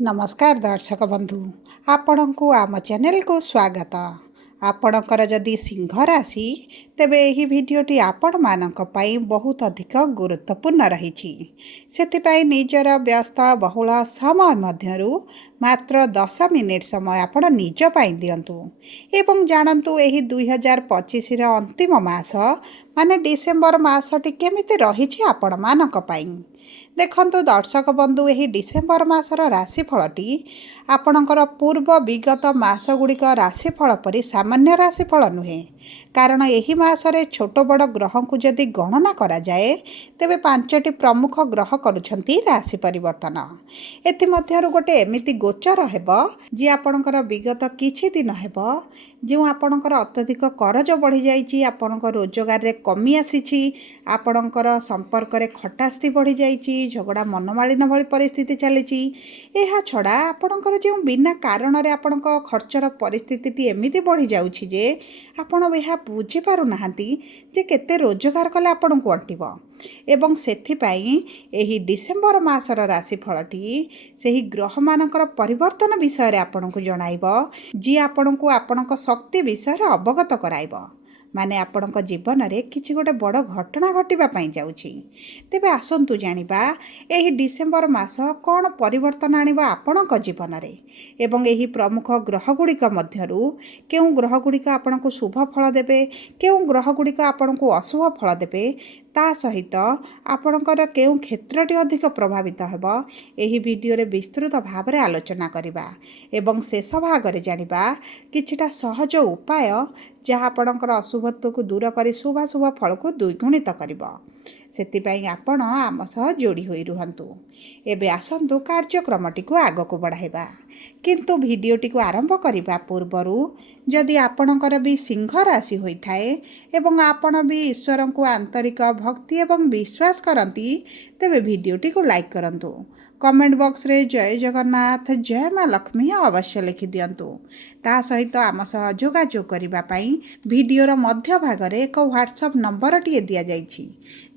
नमस्कार दर्शक बंधु आपण को आम चैनल को स्वागत। आपणकर जदि सिंह राशि तेबे एही भिडियोटी आपण मानक पई बहुत अधिक गुरुत्वपूर्ण रही। सेथिपाई निजर व्यस्त बहुल समय मध्यरु मात्र 10 मिनिट समय आपण निज पाई दियंतु एवं जानतु एही 2025 र अंतिम मास माने डिसेंबर मासटी केमिति रहिछि आपण मानक पई। देखंतु दर्शक बंधु एही डिसेंबर मासर राशिफलटी आपणकर पूर्व विगत मास गुड़िक राशिफल परि सामान्य राशिफल नुहे, कारण एही मासरे छोट बड़ ग्रह को जदि गणना करा जाए तेबे 5टी प्रमुख ग्रह करुछंती राशि परिवर्तन। एथिमध्यरु गोटे एमिति गोचर हेब जे आपणकर विगत किछि दिन हेब जो आपणकर अत्यधिक करज बढ़ी जाइछि, आपणकर रोजगार रे कमी आसीछि, आपणकर संपर्क रे खटास्टी बढ़ी जाइछि, झगड़ा मनमालिन भली परिस्थिति चलीछि। एहा छड़ा आपणकर जो बिना कारण रे आपणक खर्चर परिस्थिति एमिति बढ़ी जाउछि जे आपण एहा बुझी पारु नाहंती जे केते रोजगार कले आपणको अंटिब। एवं सेथिपाई एही डिसेंबर मासर राशिफलटी सेही ग्रह मानकर परिवर्तन विषय रे आपणको जणाइब, जी आपणको आपणक शक्ति विषय रे अवगत कराइब। माने आपणक जीवन रे किछि गोटे बड़ घटना घटिबा पई जाउछि। तेबे आसंतु जानिबा एही डिसेंबर मास कोन परिवर्तन आनिबा आपणक जीवन रे एवं एही प्रमुख ग्रह गुड़िक मध्यरु केउ ग्रह गुड़िक आपणको शुभ फल देबे, केउ ग्रह गुड़िक आपणको अशुभ फल देबे, ता सहित आपणकर केउ क्षेत्रटी अधिक प्रभावित हेब एही वीडियो रे विस्तृत भाव रे आलोचना करिबा एवं शेष भाग रे जानिबा किछिटा सहज उपाय जहाँ आपणकर अशुभत्व को दूर करी शुभाशुभ फल को द्विगुणित करिब। सेतिपाई आपण आम सह जोड़ी होई रुहंतु। एबे आसंतु कार्यक्रमटी को आग को बढ़ाइबा, किंतु भिडियोटी को आरंभ करिबा पूर्वरु जदि आपणकर भी सिंह राशि होई थाए एवं आपण भी ईश्वर को आंतरिक भक्ति एवं विश्वास करती तेबे भिडियोटी को लाइक करंतु। कमेंट बॉक्स रे जय जगन्नाथ जय माँ लक्ष्मी अवश्य लिखि दियंतु। ता सहित आम सह जोगाजोग करिबा पई भिडियोर मध्य भाग रे एक व्हाट्सएप नंबर टिए दिया जाइछि,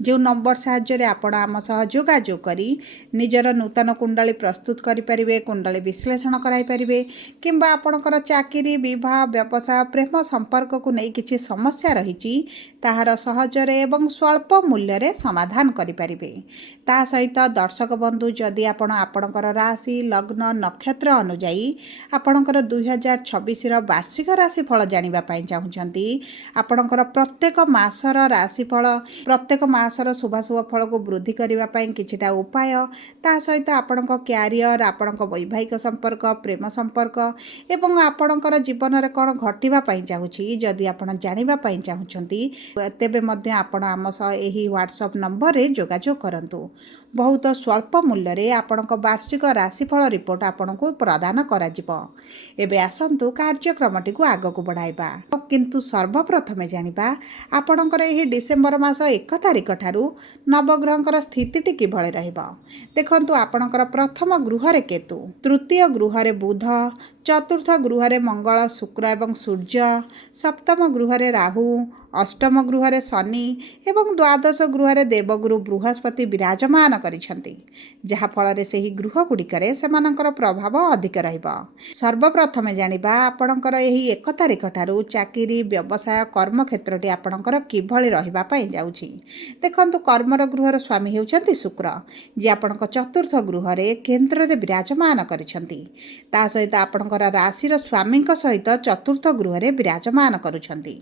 जो नंबर साहाय्य रे आपण आम सह जोगाजोग करी निजर नूतन कुंडली प्रस्तुत करि परिबे, कुंडली विश्लेषण कराई परिबे, किंबा आपणकर चाकरी विवाह व्यवसाय प्रेम संपर्क को नहीं किछि समस्या रहिछि ताहार सहजरे एवं स्वल्प मूल्य रे समाधान करि परिबे। ता सहित दर्शक बंधु जदि आपण आपणकर राशि लग्न नक्षत्र अनुଯାयी आपणकर 2026 र वार्षिक राशिफल जानिबा पई चाहुचंती, आपणकर प्रत्येक मासर राशिफल प्रत्येक मासर शुभाशुभ फल को वृद्धि करिबा पई किछिटा उपाय, ता सहित आपणक क्यारियर आपणक वैवाहिक संपर्क प्रेम संपर्क एवं आपणकर जीवन रे कोन घटिबा पई चाहुछि जदि आपण जानिबा पई चाहुचंती तेबे मध्ये आपण आम सह एही व्हाट्सएप नंबर रे जोगाजोग करंतु। बहुत स्वल्प मूल्य रे आपणक वार्षिक राशिफल रिपोर्ट आपणको प्रदान करा जिवो। एबे आसंतु कार्यक्रमटी को आग को बढ़ाइबा, किंतु सर्वप्रथमे जानिबा आपणकर एही डिसेंबर मास 1 तारिख ठारू नवग्रहंकर स्थितिटी किभଳି रहइबो। देखंतु आपणकर प्रथम गृह रे केतु, तृतीय गृह रे बुध, चतुर्थ गृह रे मंगल शुक्र एवं सूर्य, सप्तम गृह रे राहु, अष्टम गृह रे शनि एवं द्वादश गृह रे देवगुरु बृहस्पति विराजमान करिसंती, जहा फल रे सेही गृह गुड़िकरे सेमानकर प्रभाव अधिक रहिबो। सर्वप्रथमे जानिबा आपणकर एही 1 तारिख ठारू चाकरी व्यवसाय कर्म क्षेत्रटी आपणकर किभଳି रहिबा पई जाउछि। देखंतु कर्मर गृहर स्वामी हेउचंती शुक्र, जे आपणक चतुर्थ गृह रे केंद्र रे विराजमान करिसंती, ता सहित आपणकर राशिर स्वामीक सहित चतुर्थ गृह रे विराजमान करुछंती,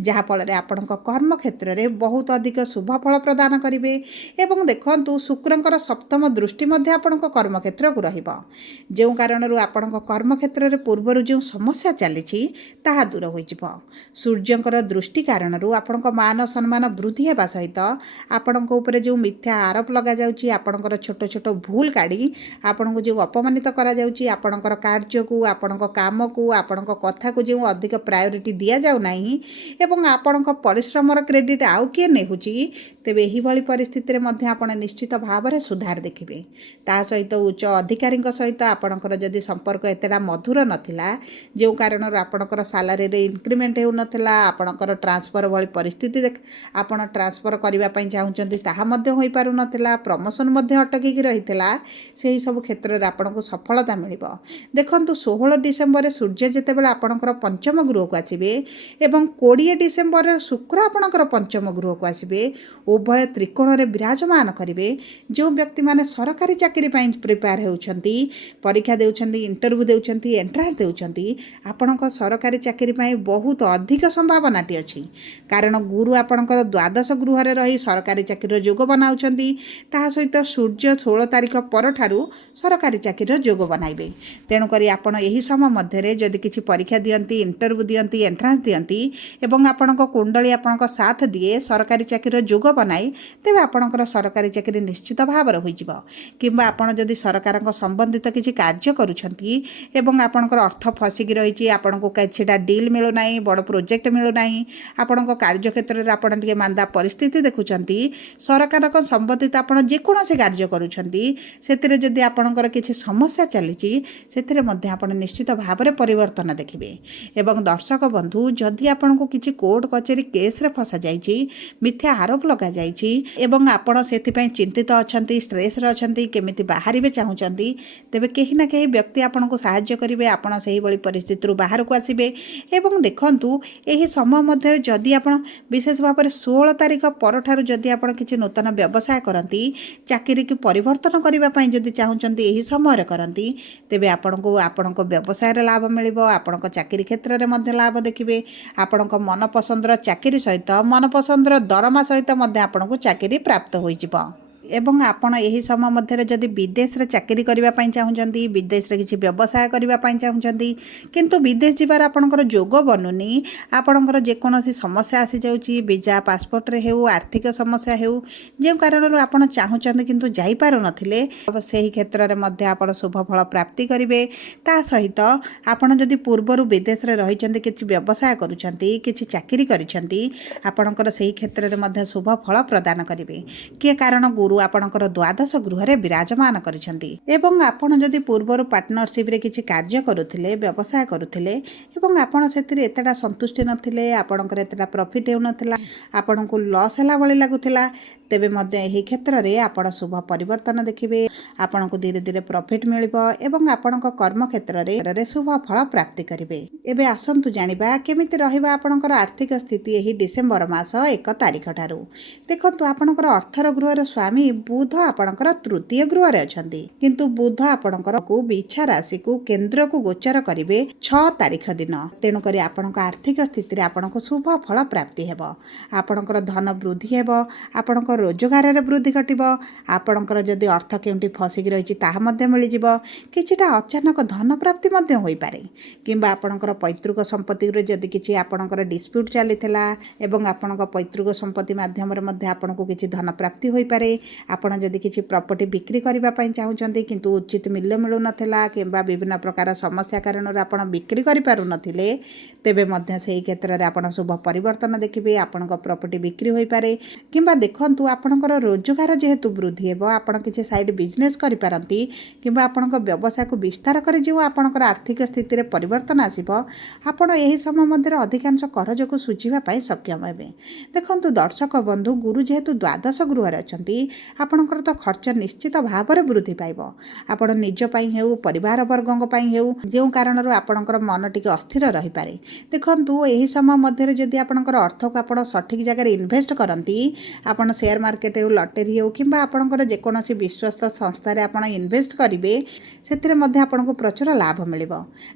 जहा फल रे आपणक कर्म क्षेत्र रे बहुत अधिक शुभ फल प्रदान करिवे। एवं देखंतु शुक्रंकर सप्तम दृष्टि मध्ये आपणक कर्म क्षेत्र को रहिबो, जे कारणरू आपणक कर्म क्षेत्र रे पूर्वरु जो समस्या चलीछि ताहा दूर होई जिवो। सूर्यंकर दृष्टि कारणरू आपणक मान सम्मान वृद्धि हेबा सहित आपणक ऊपर जो मिथ्या आरोप लगा जाउछि, आपणकर छोट छोट भूल काढी आपणक जो अपमानित करा जाउछि, आपणकर कार्य को आपणक काम को आपणक कथा को जो अधिक प्रायोरिटी दिया जाउ नाही एवं आपणक परिश्रमर क्रेडिट आउ किए नेहुछि, तेबे एही भली परिस्थिति रे मध्ये आपण निश्चित ଭାବରେ ସୁଧାର ଦେଖିବେ। ତା ସହିତ ଉଚ୍ଚ ଅଧିକାରୀଙ୍କ ସହିତ ଆପଣଙ୍କର ଯଦି ସମ୍ପର୍କ ଏତେଟା ମଧୁର ନଥିଲା, ଯେଉଁ କାରଣରୁ ଆପଣଙ୍କର ସାଲାରୀରେ ଇନକ୍ରିମେଣ୍ଟ ହେଉନଥିଲା, ଆପଣଙ୍କର ଟ୍ରାନ୍ସଫର ଭଳି ପରିସ୍ଥିତି ଆପଣ ଟ୍ରାନ୍ସଫର କରିବା ପାଇଁ ଚାହୁଁଛନ୍ତି ତାହା ମଧ୍ୟ ହୋଇପାରୁନଥିଲା, ପ୍ରମୋସନ୍ ମଧ୍ୟ ଅଟକିକି ରହିଥିଲା, ସେହି ସବୁ କ୍ଷେତ୍ରରେ ଆପଣଙ୍କୁ ସଫଳତା ମିଳିବ। ଦେଖନ୍ତୁ 16 ଡିସେମ୍ବରରେ ସୂର୍ଯ୍ୟ ଯେତେବେଳେ ଆପଣଙ୍କର ପଞ୍ଚମ ଗୃହକୁ ଆସିବେ ଏବଂ 20 ଡିସେମ୍ବରରେ ଶୁକ୍ର ଆପଣଙ୍କର ପଞ୍ଚମ ଗୃହକୁ ଆସିବେ, ଉଭୟ ତ୍ରିକୋଣରେ ବିରାଜମାନ କରିବେ। ଯେଉଁ ବ୍ୟକ୍ତିମାନେ ସରକାରୀ ଚାକିରି ପାଇଁ ପ୍ରିପେୟାର ହେଉଛନ୍ତି, ପରୀକ୍ଷା ଦେଉଛନ୍ତି, ଇଣ୍ଟରଭ୍ୟୁ ଦେଉଛନ୍ତି, ଏଣ୍ଟ୍ରାନ୍ସ ଦେଉଛନ୍ତି, ଆପଣଙ୍କ ସରକାରୀ ଚାକିରି ପାଇଁ ବହୁତ ଅଧିକ ସମ୍ଭାବନାଟି ଅଛି। କାରଣ ଗୁରୁ ଆପଣଙ୍କର ଦ୍ୱାଦଶ ଗୃହରେ ରହି ସରକାରୀ ଚାକିରିର ଯୋଗ ବନାଉଛନ୍ତି। ତାହା ସହିତ ସୂର୍ଯ୍ୟ 16 ତାରିଖ ପରଠାରୁ ସରକାରୀ ଚାକିରିର ଯୋଗ ବନାଇବେ। ତେଣୁକରି ଆପଣ ଏହି ସମୟ ମଧ୍ୟରେ ଯଦି କିଛି ପରୀକ୍ଷା ଦିଅନ୍ତି, ଇଣ୍ଟରଭ୍ୟୁ ଦିଅନ୍ତି, ଏଣ୍ଟ୍ରାନ୍ସ ଦିଅନ୍ତି ଏବଂ ଆପଣଙ୍କ କୁଣ୍ଡଳୀ ଆପଣଙ୍କ ସାଥ ଦିଏ, ସରକାରୀ ଚାକିରିର ଯୋଗ ବନାଇ, ତେବେ ଆପଣଙ୍କର ସରକାରୀ ଚାକିରି ନିଶ୍ଚିତ ଭାବରେ ହୋଇଯିବ। କିମ୍ବା ଆପଣ ଯଦି ସରକାରଙ୍କ ସମ୍ବନ୍ଧିତ କିଛି କାର୍ଯ୍ୟ କରୁଛନ୍ତି ଏବଂ ଆପଣଙ୍କର ଅର୍ଥ ଫସିକି ରହିଛି, ଆପଣଙ୍କୁ କିଛିଟା ଡିଲ୍ ମିଳୁନାହିଁ, ବଡ଼ ପ୍ରୋଜେକ୍ଟ ମିଳୁନାହିଁ, ଆପଣଙ୍କ କାର୍ଯ୍ୟକ୍ଷେତ୍ରରେ ଆପଣ ଟିକେ ମାନ୍ଦା ପରିସ୍ଥିତି ଦେଖୁଛନ୍ତି, ସରକାରଙ୍କ ସମ୍ବନ୍ଧିତ ଆପଣ ଯେକୌଣସି କାର୍ଯ୍ୟ କରୁଛନ୍ତି ସେଥିରେ ଯଦି ଆପଣଙ୍କର କିଛି ସମସ୍ୟା ଚାଲିଛି, ସେଥିରେ ମଧ୍ୟ ଆପଣ ନିଶ୍ଚିତ ଭାବରେ ପରିବର୍ତ୍ତନ ଦେଖିବେ। ଏବଂ ଦର୍ଶକ ବନ୍ଧୁ, ଯଦି ଆପଣଙ୍କୁ କିଛି କୋର୍ଟ କଚେରୀ କେସ୍ରେ ଫସାଯାଇଛି, ମିଥ୍ୟା ଆରୋପ ଲଗାଯାଇଛି ଏବଂ ଆପଣ ସେଥିପାଇଁ ଚିନ୍ତିତ ଅଛନ୍ତି, ଷ୍ଟ୍ରେସ୍ରେ ଅଛନ୍ତି, କେମିତି ବାହାରିବେ ଚାହୁଁଛନ୍ତି, ତେବେ କେହି ନା କେହି ବ୍ୟକ୍ତି ଆପଣଙ୍କୁ ସାହାଯ୍ୟ କରିବେ। ଆପଣ ସେହିଭଳି ପରିସ୍ଥିତିରୁ ବାହାରକୁ ଆସିବେ। ଏବଂ ଦେଖନ୍ତୁ, ଏହି ସମୟ ମଧ୍ୟରେ ଯଦି ଆପଣ ବିଶେଷ ଭାବରେ 16 ତାରିଖ ପରଠାରୁ ଯଦି ଆପଣ କିଛି ନୂତନ ବ୍ୟବସାୟ କରନ୍ତି, ଚାକିରିକୁ ପରିବର୍ତ୍ତନ କରିବା ପାଇଁ ଯଦି ଚାହୁଁଛନ୍ତି ଏହି ସମୟରେ କରନ୍ତି, ତେବେ ଆପଣଙ୍କୁ ଆପଣଙ୍କ ବ୍ୟବସାୟରେ ଲାଭ ମିଳିବ, ଆପଣଙ୍କ ଚାକିରି କ୍ଷେତ୍ରରେ ମଧ୍ୟ ଲାଭ ଦେଖିବେ। ଆପଣଙ୍କ ମନପସନ୍ଦର ଚାକିରି ସହିତ ମନପସନ୍ଦର ଦରମା ସହିତ ମଧ୍ୟ ଆପଣଙ୍କୁ ଚାକିରି ପ୍ରାପ୍ତ ହୋଇଯିବ। ଏବଂ ଆପଣ ଏହି ସମୟ ମଧ୍ୟରେ ଯଦି ବିଦେଶରେ ଚାକିରି କରିବା ପାଇଁ ଚାହୁଁଛନ୍ତି, ବିଦେଶରେ କିଛି ବ୍ୟବସାୟ କରିବା ପାଇଁ ଚାହୁଁଛନ୍ତି, କିନ୍ତୁ ବିଦେଶ ଯିବାର ଆପଣଙ୍କର ଯୋଗ ବନୁନି, ଆପଣଙ୍କର ଯେକୌଣସି ସମସ୍ୟା ଆସିଯାଉଛି, ଭିଜା ପାସପୋର୍ଟରେ ହେଉ, ଆର୍ଥିକ ସମସ୍ୟା ହେଉ, ଯେଉଁ କାରଣରୁ ଆପଣ ଚାହୁଁଛନ୍ତି କିନ୍ତୁ ଯାଇପାରୁନଥିଲେ, ସେହି କ୍ଷେତ୍ରରେ ମଧ୍ୟ ଆପଣ ଶୁଭ ଫଳ ପ୍ରାପ୍ତି କରିବେ। ତା ସହିତ ଆପଣ ଯଦି ପୂର୍ବରୁ ବିଦେଶରେ ରହିଛନ୍ତି, କିଛି ବ୍ୟବସାୟ କରୁଛନ୍ତି, କିଛି ଚାକିରି କରିଛନ୍ତି, ଆପଣଙ୍କର ସେହି କ୍ଷେତ୍ରରେ ମଧ୍ୟ ଶୁଭ ଫଳ ପ୍ରଦାନ କରିବେ। କିଏ କାରଣ ଗୁରୁ ଆପଣଙ୍କର ଦ୍ୱାଦଶ ଗୃହରେ ବିରାଜମାନ କରିଛନ୍ତି। ଏବଂ ଆପଣ ଯଦି ପୂର୍ବରୁ ପାର୍ଟନରସିପ୍ରେ କିଛି କାର୍ଯ୍ୟ କରୁଥିଲେ, ବ୍ୟବସାୟ କରୁଥିଲେ ଏବଂ ଆପଣ ସେଥିରେ ଏତେଟା ସନ୍ତୁଷ୍ଟି ନଥିଲେ, ଆପଣଙ୍କର ଏତେଟା ପ୍ରଫିଟ୍ ହେଉନଥିଲା, ଆପଣଙ୍କୁ ଲସ୍ ହେଲା ଭଳି ଲାଗୁଥିଲା, ତେବେ ମଧ୍ୟ ଏହି କ୍ଷେତ୍ରରେ ଆପଣ ଶୁଭ ପରିବର୍ତ୍ତନ ଦେଖିବେ। ଆପଣଙ୍କୁ ଧୀରେ ଧୀରେ ପ୍ରଫିଟ୍ ମିଳିବ ଏବଂ ଆପଣଙ୍କ କର୍ମକ୍ଷେତ୍ରରେ ଶୁଭ ଫଳ ପ୍ରାପ୍ତି କରିବେ। ଏବେ ଆସନ୍ତୁ ଜାଣିବା କେମିତି ରହିବ ଆପଣଙ୍କର ଆର୍ଥିକ ସ୍ଥିତି ଏହି ଡିସେମ୍ବର ମାସ 1 ତାରିଖ ଠାରୁ। ଦେଖନ୍ତୁ, ଆପଣଙ୍କର ଅର୍ଥର ଗୃହର ସ୍ୱାମୀ ବୁଧ ଆପଣଙ୍କର ତୃତୀୟ ଗୃହରେ ଅଛନ୍ତି, କିନ୍ତୁ ବୁଧ ଆପଣଙ୍କର ବିଛା ରାଶିକୁ କେନ୍ଦ୍ରକୁ ଗୋଚର କରିବେ 6 ତାରିଖ ଦିନ। ତେଣୁକରି ଆପଣଙ୍କ ଆର୍ଥିକ ସ୍ଥିତିରେ ଆପଣଙ୍କୁ ଶୁଭ ଫଳ ପ୍ରାପ୍ତି ହେବ। ଆପଣଙ୍କର ଧନ ବୃଦ୍ଧି ହେବ, ଆପଣଙ୍କ ରୋଜଗାରରେ ବୃଦ୍ଧି ଘଟିବ, ଆପଣଙ୍କର ଯଦି ଅର୍ଥ କେଉଁଠି ଫସିକି ରହିଛି ତାହା ମଧ୍ୟ ମିଳିଯିବ। କିଛିଟା ଅଚାନକ ଧନ ପ୍ରାପ୍ତି ମଧ୍ୟ ହୋଇପାରେ। କିମ୍ବା ଆପଣଙ୍କର ପୈତୃକ ସମ୍ପତ୍ତିରେ ଯଦି କିଛି ଆପଣଙ୍କର ଡିସ୍ପ୍ୟୁଟ୍ ଚାଲିଥିଲା ଏବଂ ଆପଣଙ୍କ ପୈତୃକ ସମ୍ପତ୍ତି ମାଧ୍ୟମରେ ମଧ୍ୟ ଆପଣଙ୍କୁ କିଛି ଧନ ପ୍ରାପ୍ତି ହୋଇପାରେ। ଆପଣ ଯଦି କିଛି ପ୍ରପର୍ଟି ବିକ୍ରି କରିବା ପାଇଁ ଚାହୁଁଛନ୍ତି କିନ୍ତୁ ଉଚିତ ମୂଲ୍ୟ ମିଳୁନଥିଲା କିମ୍ବା ବିଭିନ୍ନ ପ୍ରକାର ସମସ୍ୟା କାରଣରୁ ଆପଣ ବିକ୍ରି କରିପାରୁନଥିଲେ, ତେବେ ମଧ୍ୟ ସେହି କ୍ଷେତ୍ରରେ ଆପଣ ଶୁଭ ପରିବର୍ତ୍ତନ ଦେଖିବେ। ଆପଣଙ୍କ ପ୍ରପର୍ଟି ବିକ୍ରି ହୋଇପାରେ। କିମ୍ବା ଦେଖନ୍ତୁ, ଆପଣଙ୍କର ରୋଜଗାର ଯେହେତୁ ବୃଦ୍ଧି ହେବ, ଆପଣ କିଛି ସାଇଡ୍ ବିଜନେସ୍ କରିପାରନ୍ତି କିମ୍ବା ଆପଣଙ୍କ ବ୍ୟବସାୟକୁ ବିସ୍ତାର କରି ଯେଉଁ ଆପଣଙ୍କର ଆର୍ଥିକ ସ୍ଥିତିରେ ପରିବର୍ତ୍ତନ ଆସିବ, ଆପଣ ଏହି ସମୟ ମଧ୍ୟରେ ଅଧିକାଂଶ କରଜକୁ ଶୁଝିବା ପାଇଁ ସକ୍ଷମ ହେବେ। ଦେଖନ୍ତୁ ଦର୍ଶକ ବନ୍ଧୁ, ଗୁରୁ ଯେହେତୁ ଦ୍ୱାଦଶ ଗୃହରେ ଅଛନ୍ତି, ଆପଣଙ୍କର ତ ଖର୍ଚ୍ଚ ନିଶ୍ଚିତ ଭାବରେ ବୃଦ୍ଧି ପାଇବ। ଆପଣ ନିଜ ପାଇଁ ହେଉ, ପରିବାର ବର୍ଗଙ୍କ ପାଇଁ ହେଉ, ଯେଉଁ କାରଣରୁ ଆପଣଙ୍କର ମନ ଟିକେ ଅସ୍ଥିର ରହିପାରେ। ଦେଖନ୍ତୁ, ଏହି ସମୟ ମଧ୍ୟରେ ଯଦି ଆପଣଙ୍କର ଅର୍ଥକୁ ଆପଣ ସଠିକ୍ ଜାଗାରେ ଇନଭେଷ୍ଟ କରନ୍ତି, ଆପଣ ସେୟାର ମାର୍କେଟ ହେଉ, ଲଟେରୀ ହେଉ କିମ୍ବା ଆପଣଙ୍କର ଯେକୌଣସି ବିଶ୍ୱସ୍ତ ସଂସ୍ଥାରେ ଆପଣ ଇନଭେଷ୍ଟ କରିବେ, ସେଥିରେ ମଧ୍ୟ ଆପଣଙ୍କୁ ପ୍ରଚୁର ଲାଭ ମିଳିବ।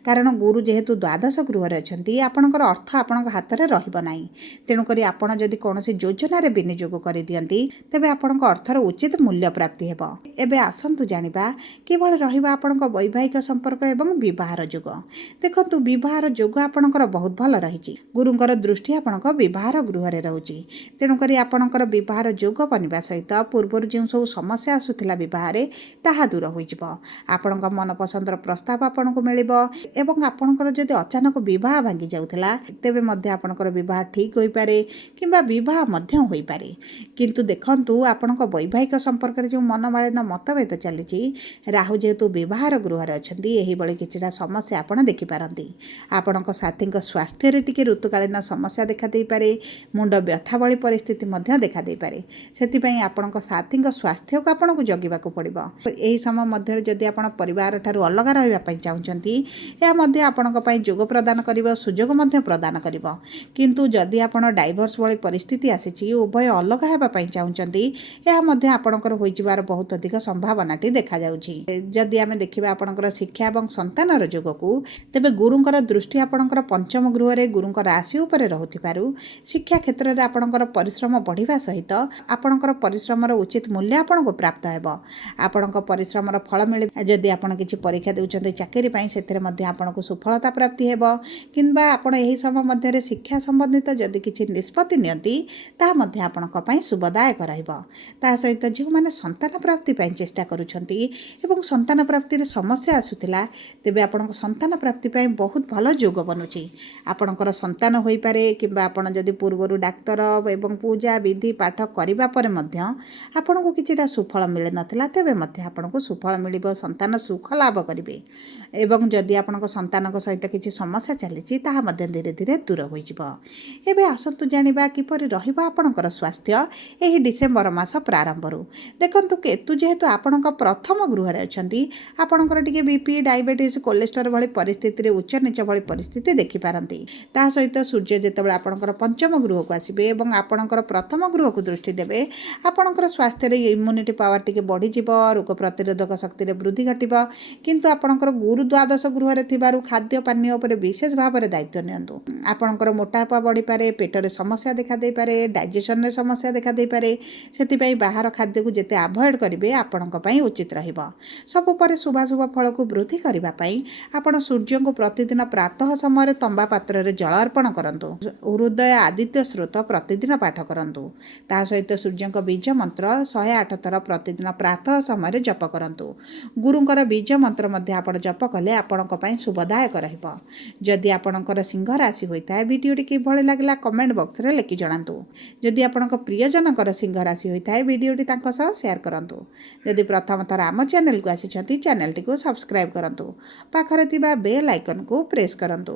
କାରଣ ଗୁରୁ ଯେହେତୁ ଦ୍ୱାଦଶ ଗୃହରେ ଅଛନ୍ତି, ଆପଣଙ୍କର ଅର୍ଥ ଆପଣଙ୍କ ହାତରେ ରହିବ ନାହିଁ। ତେଣୁକରି ଆପଣ ଯଦି କୌଣସି ଯୋଜନାରେ ବିନିଯୋଗ କରିଦିଅନ୍ତି, ତେବେ ଆପଣଙ୍କ ଅର୍ଥର ଉଚିତ ମୂଲ୍ୟ ପ୍ରାପ୍ତି ହେବ। ଏବେ ଆସନ୍ତୁ ଜାଣିବା କିଭଳି ରହିବ ଆପଣଙ୍କ ବୈବାହିକ ସମ୍ପର୍କ ଏବଂ ବିବାହର ଯୋଗ। ଦେଖନ୍ତୁ, ବିବାହର ଯୋଗ ଆପଣଙ୍କର ବହୁତ ଭଲ ରହିଛି। ଗୁରୁଙ୍କର ଦୃଷ୍ଟି ଆପଣଙ୍କ ବିବାହର ଗୃହରେ ରହୁଛି। ତେଣୁକରି ଆପଣଙ୍କର ବିବାହର ଯୋଗ ଯୋଗ ବନିବା ସହିତ ପୂର୍ବରୁ ଯେଉଁ ସବୁ ସମସ୍ୟା ଆସୁଥିଲା ବିବାହରେ ତାହା ଦୂର ହୋଇଯିବ। ଆପଣଙ୍କ ମନପସନ୍ଦର ପ୍ରସ୍ତାବ ଆପଣଙ୍କୁ ମିଳିବ ଏବଂ ଆପଣଙ୍କର ଯଦି ଅଚାନକ ବିବାହ ଭାଙ୍ଗି ଯାଉଥିଲା ତେବେ ମଧ୍ୟ ଆପଣଙ୍କର ବିବାହ ଠିକ୍ ହୋଇପାରେ କିମ୍ବା ବିବାହ ମଧ୍ୟ ହୋଇପାରେ। କିନ୍ତୁ ଦେଖନ୍ତୁ ଆପଣଙ୍କ ବୈବାହିକ ସମ୍ପର୍କରେ ଯେଉଁ ମନମାଳିନ ମତଭେଦ ଚାଲିଛି, ରାହୁ ଯେହେତୁ ବିବାହର ଗୃହରେ ଅଛନ୍ତି ଏହିଭଳି କିଛିଟା ସମସ୍ୟା ଆପଣ ଦେଖିପାରନ୍ତି। ଆପଣଙ୍କ ସାଥୀଙ୍କ ସ୍ୱାସ୍ଥ୍ୟରେ ଟିକେ ଋତୁକାଳୀନ ସମସ୍ୟା ଦେଖାଦେଇପାରେ, ମୁଣ୍ଡ ବ୍ୟଥା ଭଳି ପରିସ୍ଥିତି ମଧ୍ୟ ଦେଖାଦେଇପାରେ। ସେଥିପାଇଁ ଆପଣଙ୍କ ସାଥୀଙ୍କ ସ୍ୱାସ୍ଥ୍ୟକୁ ଆପଣଙ୍କୁ ଜଗିବାକୁ ପଡ଼ିବ। ଏହି ସମୟ ମଧ୍ୟରେ ଯଦି ଆପଣ ପରିବାର ଠାରୁ ଅଲଗା ରହିବା ପାଇଁ ଚାହୁଁଛନ୍ତି ଏହା ମଧ୍ୟ ଆପଣଙ୍କ ପାଇଁ ଯୋଗ ପ୍ରଦାନ କରିବ, ସୁଯୋଗ ମଧ୍ୟ ପ୍ରଦାନ କରିବ। କିନ୍ତୁ ଯଦି ଆପଣ ଡାଇଭର୍ସ ଭଳି ପରିସ୍ଥିତି ଆସିଛି, ଉଭୟ ଅଲଗା ହେବା ପାଇଁ ଚାହୁଁଛନ୍ତି, ଏହା ମଧ୍ୟ ଆପଣଙ୍କର ହୋଇଯିବାର ବହୁତ ଅଧିକ ସମ୍ଭାବନାଟି ଦେଖାଯାଉଛି। ଯଦି ଆମେ ଦେଖିବା ଆପଣଙ୍କର ଶିକ୍ଷା ଏବଂ ସନ୍ତାନର ଯୋଗକୁ, ତେବେ ଗୁରୁଙ୍କର ଦୃଷ୍ଟି ଆପଣଙ୍କର ପଞ୍ଚମ ଗୃହରେ ଗୁରୁଙ୍କ ରାଶି ଉପରେ ରହୁଥିବାରୁ ଶିକ୍ଷା କ୍ଷେତ୍ରରେ ଆପଣଙ୍କର ପରିଶ୍ରମ ବଢ଼ିବା ସହିତ ଆପଣଙ୍କର ପରିଶ୍ରମର ଉଚିତ ମୂଲ୍ୟ ଆପଣଙ୍କୁ ପ୍ରାପ୍ତ ହେବ। ଆପଣଙ୍କ ପରିଶ୍ରମର ଫଳ ମିଳିବ। ଯଦି ଆପଣ କିଛି ପରୀକ୍ଷା ଦେଉଛନ୍ତି ଚାକିରି ପାଇଁ, ସେଥିରେ ମଧ୍ୟ ଆପଣଙ୍କୁ ସୁଫଳତା ପ୍ରାପ୍ତି ହେବ। କିମ୍ବା ଆପଣ ଏହି ସମୟ ମଧ୍ୟରେ ଶିକ୍ଷା ସମ୍ବନ୍ଧିତ ଯଦି କିଛି ନିଷ୍ପତ୍ତି ନିଅନ୍ତି ତାହା ମଧ୍ୟ ଆପଣଙ୍କ ପାଇଁ ଶୁଭଦାୟକ ରହିବ। ତା ସହିତ ଯେଉଁମାନେ ସନ୍ତାନ ପ୍ରାପ୍ତି ପାଇଁ ଚେଷ୍ଟା କରୁଛନ୍ତି ଏବଂ ସନ୍ତାନ ପ୍ରାପ୍ତିରେ ସମସ୍ୟା ଆସୁଥିଲା, ତେବେ ଆପଣଙ୍କ ସନ୍ତାନ ପ୍ରାପ୍ତି ପାଇଁ ବହୁତ ଭଲ ଯୋଗ ବନୁଛି। ଆପଣଙ୍କର ସନ୍ତାନ ହୋଇପାରେ କିମ୍ବା ଆପଣ ଯଦି ପୂର୍ବରୁ ଡାକ୍ତର ଏବଂ ପୂଜା ବିଧି ପାଠ କରିବା ପରେ ମଧ୍ୟ ଆପଣଙ୍କୁ କିଛିଟା ସୁଫଳ ମିଳିନଥିଲା, ତେବେ ମଧ୍ୟ ଆପଣଙ୍କୁ ସୁଫଳ ମିଳିବ, ସନ୍ତାନ ସୁଖ ଲାଭ କରିବେ। ଏବଂ ଯଦି ଆପଣଙ୍କ ସନ୍ତାନଙ୍କ ସହିତ କିଛି ସମସ୍ୟା ଚାଲିଛି ତାହା ମଧ୍ୟ ଧୀରେ ଧୀରେ ଦୂର ହୋଇଯିବ। ଏବେ ଆସନ୍ତୁ ଜାଣିବା କିପରି ରହିବ ଆପଣଙ୍କର ସ୍ୱାସ୍ଥ୍ୟ ଏହି ଡିସେମ୍ବର ମାସ ପ୍ରାରମ୍ଭରୁ। ଦେଖନ୍ତୁ, କେତୁ ଯେହେତୁ ଆପଣଙ୍କ ପ୍ରଥମ ଗୃହରେ ଅଛନ୍ତି, ଆପଣଙ୍କର ଟିକେ ବିପି, ଡାଇବେଟିସ୍, କୋଲେଷ୍ଟ୍ରଲ୍ ଭଳି ପରିସ୍ଥିତିରେ ଉଚ୍ଚ ନିଚ ଭଳି ପରିସ୍ଥିତି ଦେଖିପାରନ୍ତି। ତା ସହିତ ସୂର୍ଯ୍ୟ ଯେତେବେଳେ ଆପଣଙ୍କର ପଞ୍ଚମ ଗୃହକୁ ଆସିବେ ଏବଂ ଆପଣଙ୍କର ପ୍ରଥମ ଗୃହକୁ ଦୃଷ୍ଟି ଦେବେ, ଆପଣଙ୍କର ସ୍ୱାସ୍ଥ୍ୟରେ ଇମ୍ୟୁନିଟି ପାୱାର ଟିକେ ବଢ଼ିଯିବ, ରୋଗ ପ୍ରତିରୋଧକ ଶକ୍ତିରେ ବୃଦ୍ଧି ଘଟିବ। କିନ୍ତୁ ଆପଣଙ୍କର ଗୁରୁ ଦ୍ୱାଦଶ ଗୃହରେ ଥିବାରୁ ଖାଦ୍ୟ ପାନୀୟ ଉପରେ ବିଶେଷ ଭାବରେ ଦାୟିତ୍ୱ ନିଅନ୍ତୁ। ଆପଣଙ୍କର ମୋଟାପା ବଢ଼ିପାରେ, ପେଟରେ ସମସ୍ୟା ଦେଖାଦେଇପାରେ, ଡାଇଜେସନରେ ସମସ୍ୟା ଦେଖାଦେଇପାରେ। ସେଥିପାଇଁ ବାହାର ଖାଦ୍ୟକୁ ଯେତେ ଆଭଏଡ଼ କରିବେ ଆପଣଙ୍କ ପାଇଁ ଉଚିତ ରହିବ। ସବୁ ପରେ ଶୁଭାଶୁଭ ଫଳକୁ ବୃଦ୍ଧି କରିବା ପାଇଁ ଆପଣ ସୂର୍ଯ୍ୟଙ୍କୁ ପ୍ରତିଦିନ ପ୍ରାତଃ ସମୟରେ ତମ୍ବା ପାତ୍ରରେ ଜଳ ଅର୍ପଣ କରନ୍ତୁ। ହୃଦୟ ଆଦିତ୍ୟ ସ୍ରୋତ ପ୍ରତିଦିନ ପାଠ କରନ୍ତୁ। ତା ସହିତ ସୂର୍ଯ୍ୟଙ୍କ ବୀଜ ମନ୍ତ୍ର 108 ଥର ପ୍ରତିଦିନ ପ୍ରାତଃ ସମୟରେ ଜପ କରନ୍ତୁ। ଗୁରୁଙ୍କର ବୀଜ ମନ୍ତ୍ର ମଧ୍ୟ ଆପଣ ଜପ କଲେ ଆପଣଙ୍କ ପାଇଁ ଶୁଭଦାୟକ ରହିବ। ଯଦି ଆପଣଙ୍କର ସିଂହ ରାଶି ହୋଇଥାଏ, ଭିଡ଼ିଓଟି କିଭଳି ଲାଗିଲା କମେଣ୍ଟ ବକ୍ସରେ ଲେଖି ଜଣାନ୍ତୁ। ଯଦି ଆପଣଙ୍କ ପ୍ରିୟଜନଙ୍କର ସିଂହ ରାଶି ହୋଇଥାଏ, ଭିଡ଼ିଓଟି ତାଙ୍କ ସହ ସେୟାର କରନ୍ତୁ। ଯଦି ପ୍ରଥମ ଥର ଆମ ଚ୍ୟାନେଲକୁ ଆସିଛନ୍ତି, ଚ୍ୟାନେଲଟିକୁ ସବସ୍କ୍ରାଇବ୍ କରନ୍ତୁ। ପାଖରେ ଥିବା ବେଲ୍ ଆଇକନକୁ ପ୍ରେସ୍ କରନ୍ତୁ।